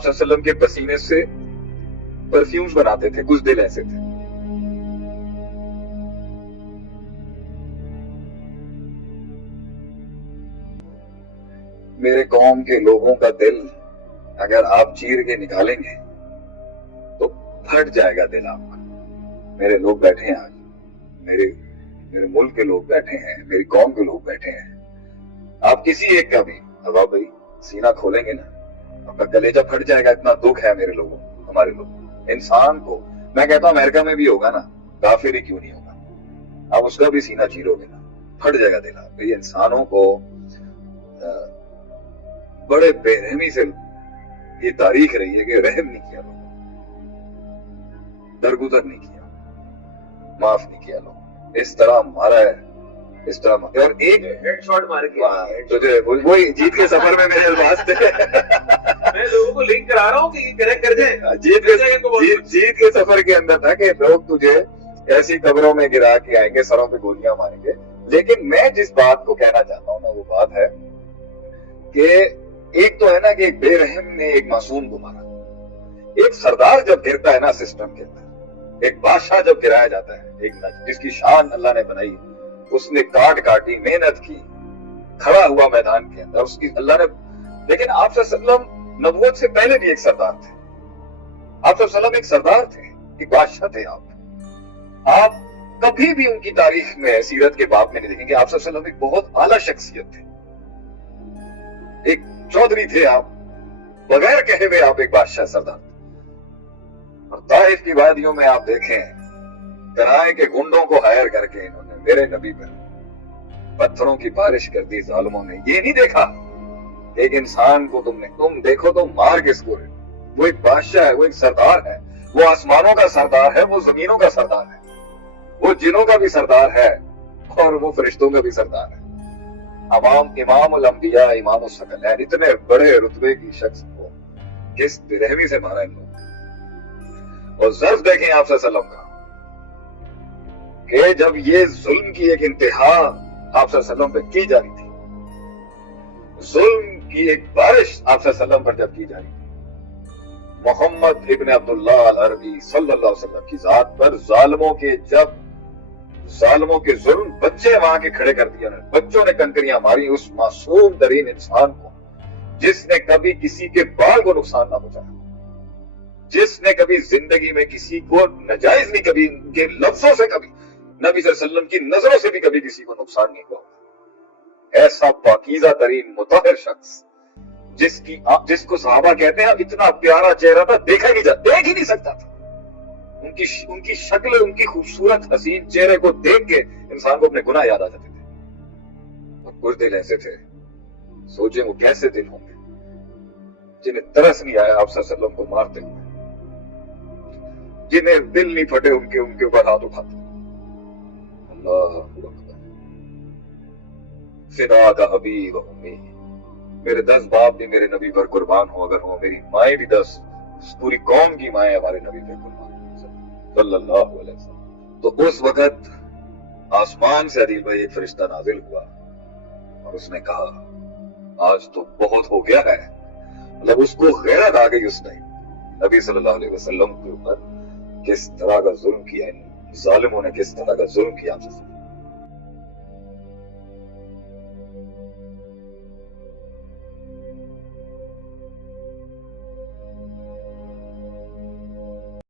آپ صلی اللہ علیہ وسلم کے پسینے سے پرفیومز بناتے تھے. کچھ دل ایسے تھے. میرے قوم کے لوگوں کا دل اگر آپ چیر کے نکالیں گے تو پھٹ جائے گا دل آپ کا. میرے لوگ بیٹھے ہیں آج, میرے ملک کے لوگ بیٹھے ہیں, میری قوم کے لوگ بیٹھے ہیں. آپ کسی ایک کا بھی ہوا بھائی سینہ کھولیں گے نا, آپ کا کلیجہ پھٹ جائے گا. اتنا دکھ ہے میرے لوگوں, ہمارے لوگ. انسان کو میں کہتا ہوں امریکہ میں بھی ہوگا نا, کافر ہی کیوں نہیں ہوگا, آپ اس کا بھی سینہ چیرو گے نا, پھٹ جائے گا دل آپ. یہ انسانوں کو بڑے بے رحمی سے یہ تاریخ رہی ہے کہ رحم نہیں کیا لوگوں, درگزر نہیں کیا, معاف نہیں کیا لوگ. اس طرح مارا ہے, اس طرح اور ایک ہیڈ شاٹ مار کے تجھے وہی جیت کے سفر میں میرے الفاظ تھے. میں لوگوں کو لنک کرا رہا ہوں کہ یہ کریکٹ کر جائے. جیت کے سفر کے اندر تھا کہ لوگ تجھے ایسی قبروں میں گرا کے آئیں گے, سروں پہ گولیاں ماریں گے. لیکن میں جس بات کو کہنا چاہتا ہوں نا, وہ بات ہے کہ ایک تو ہے نا کہ ایک بے رحم نے ایک معصوم کو مارا. ایک سردار جب گرتا ہے نا سسٹم کے اندر, ایک بادشاہ جب گرایا جاتا ہے, ایک جس کی شان اللہ نے بنائی, اس نے کاٹی, محنت کی, کھڑا ہوا میدان کے اندر, اس کی اللہ نے. لیکن آپ صلی اللہ علیہ وسلم نبوت سے پہلے بھی ایک سردار تھے. آپ صلی اللہ علیہ وسلم ایک سردار تھے, ایک بادشاہ تھے. آپ کبھی بھی ان کی تاریخ میں, سیرت کے باب میں نہیں دیکھیں گے آپ صلی اللہ علیہ وسلم ایک بہت اعلیٰ شخصیت تھے, ایک چودھری تھے آپ, بغیر کہے ہوئے آپ ایک بادشاہ سردار تھے. اور طائف کی وادیوں میں آپ دیکھیں, کرائے کے گنڈوں کو ہائر کر کے انہوں نے میرے نبی پر پتھروں کی بارش کر دی. ظالموں نے یہ نہیں دیکھا کہ ایک انسان کو تم دیکھو تو مار کس کو رہے. وہ ایک بادشاہ ہے, وہ ایک سردار ہے, وہ آسمانوں کا سردار ہے, وہ زمینوں کا سردار ہے, وہ جنوں کا بھی سردار ہے اور وہ فرشتوں کا بھی سردار ہے. امام الانبیاء, امام الثقلین, اتنے بڑے رتبے کی شخص کو کس برہمی سے مارا ان لوگوں. اور ظرف دیکھیں آپ صلی اللہ علیہ وسلم کا کہ جب یہ ظلم کی ایک انتہا آپ صلی اللہ علیہ وسلم پہ کی جا رہی تھی, ظلم کی ایک بارش آپ صلی اللہ علیہ وسلم پر جب کی جا رہی تھی, محمد ابن عبداللہ العربی صلی اللہ علیہ وسلم کی ذات پر ظالموں کے ظلم, بچے وہاں کے کھڑے کر دیا, بچوں نے کنکریاں ماری اس معصوم ترین انسان کو جس نے کبھی کسی کے بال کو نقصان نہ پہنچایا, جس نے کبھی زندگی میں کسی کو ناجائز نہیں, کبھی ان کے لفظوں سے, کبھی نبی صلی اللہ علیہ وسلم کی نظروں سے بھی کبھی کسی کو نقصان نہیں ہوا. ایسا پاکیزہ ترین مطہر شخص جس کو صحابہ کہتے ہیں اتنا پیارا چہرہ تھا, دیکھ ہی نہیں سکتا تھا. ان کی شکل, ان کی خوبصورت حسین چہرے کو دیکھ کے انسان کو اپنے گناہ یاد آ جاتے تھے. اور کچھ دل ایسے تھے, سوچیں وہ کیسے دل ہوں گے جنہیں ترس نہیں آیا آپ صلی اللہ علیہ وسلم کو مارتے ہوئے, جنہیں دل نہیں پھٹے ان کے اوپر ہاتھ اٹھاتے. اللہ اکبر. فدا کا ابی و امی, میرے 10 باپ بھی میرے نبی پر قربان ہو اگر ہو, میری مائیں بھی 10, پوری قوم کی مائیں ہمارے نبی پر قربان صلی اللہ علیہ وسلم. تو اس وقت آسمان سے عدیل بھائی ایک فرشتہ نازل ہوا اور اس نے کہا آج تو بہت ہو گیا ہے. مطلب اس کو غیرت آ گئی اس ٹائم نبی صلی اللہ علیہ وسلم کے اوپر, کس طرح کا ظلم کیا ان ظالموں نے, کس طرح کا ظلم کیا.